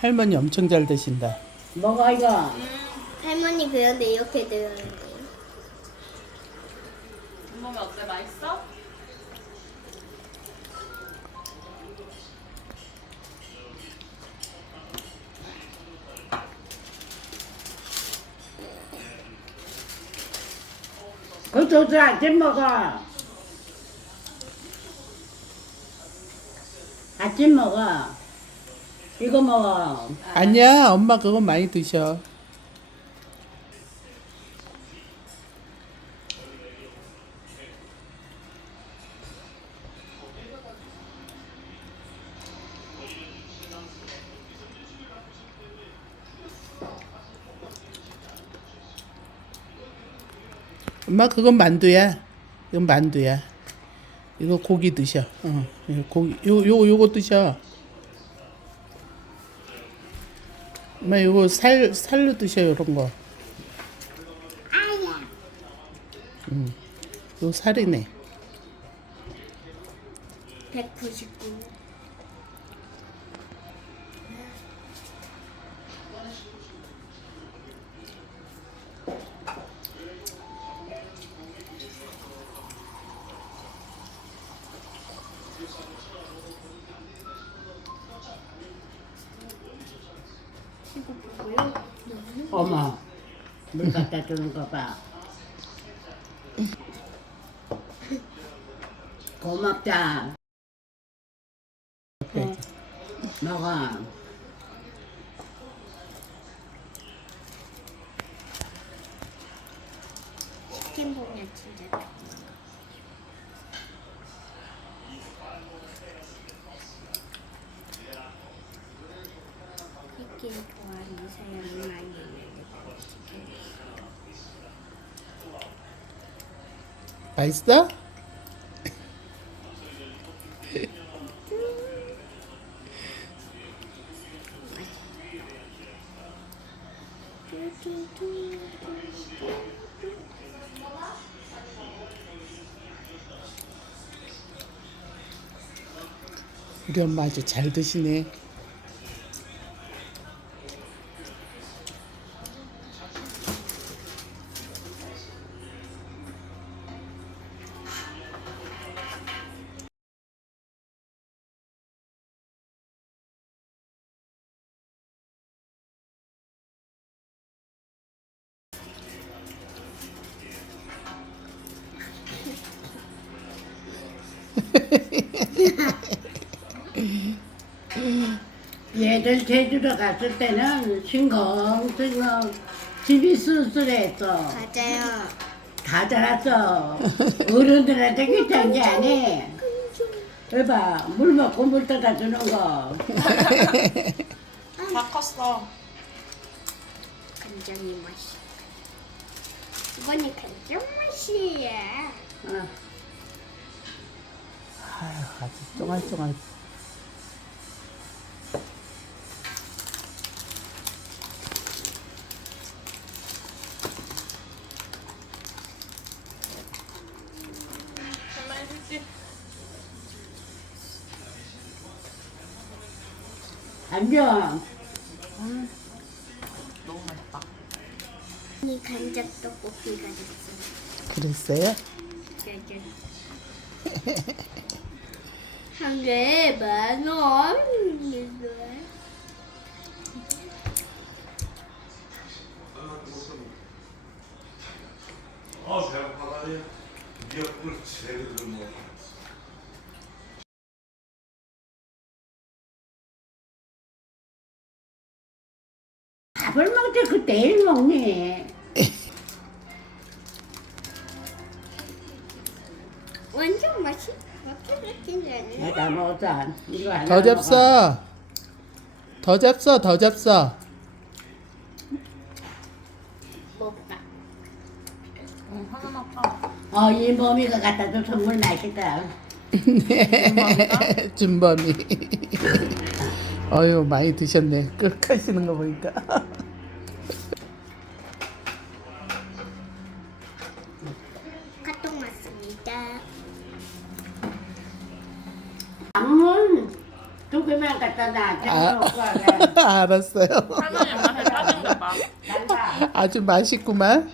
할머니 엄청 잘 드신다. 먹어 이거. 할머니 그런데 이렇게 들어요. 엄마 어때? 맛있어? 그 아침 먹어. 아침 먹어. 이거 먹어. 아니야, 엄마 그거 많이 드셔. 엄마 그건 만두야. 이건 만두야. 이거 고기 드셔. 어, 고기 요 요 요거 드셔. 엄마 이거 살 살로 드셔 이런 거. 아야. 음. 요 살이네. 199. 어머. 물 갖다 주는 거 봐. 고맙다. 네. 먹어. 치킨 보면 진짜 좋아. 치킨 좋아하는 사람이 많이 있는데 치킨 맛있어? 우리 엄마 아주 잘 드시네. 얘들 제주도 갔을 때는 싱겁싱겁 집이 쓸쓸했어. 맞아요. 다 자랐어. 어른들한테 귀찮은 게 아니. 여봐, 물 먹고 물 떠다 주는 거. 다 컸어. 간장이 맛이. 이번이 간장 맛이야. 어. 아주 쫑알쫑알. 앉아. 너무 맛있다. 이 간장 떡볶이가 됐어. 그랬어요? 짜잔. 한 개에 만 원. 아 배고파가지고 미역국을 제대로 먹어. 밥을 먹지 그 내일 먹니? 완전 생겼냐? 내가 먹자. 이거 하나 더. 잡숴. 더 잡숴, 더. 응, 하나 아빠. 어, 이 몸이가 갖다 줘 선물 맛있다. 네, 준범이. 어유 많이 드셨네. 끄 하시는 거 보니까. 카톡 맞습니다. 개만 갖다 놔. 아. 알았어요. 할머니 맛에 빠진가 봐. 난다. 아주 맛있구만.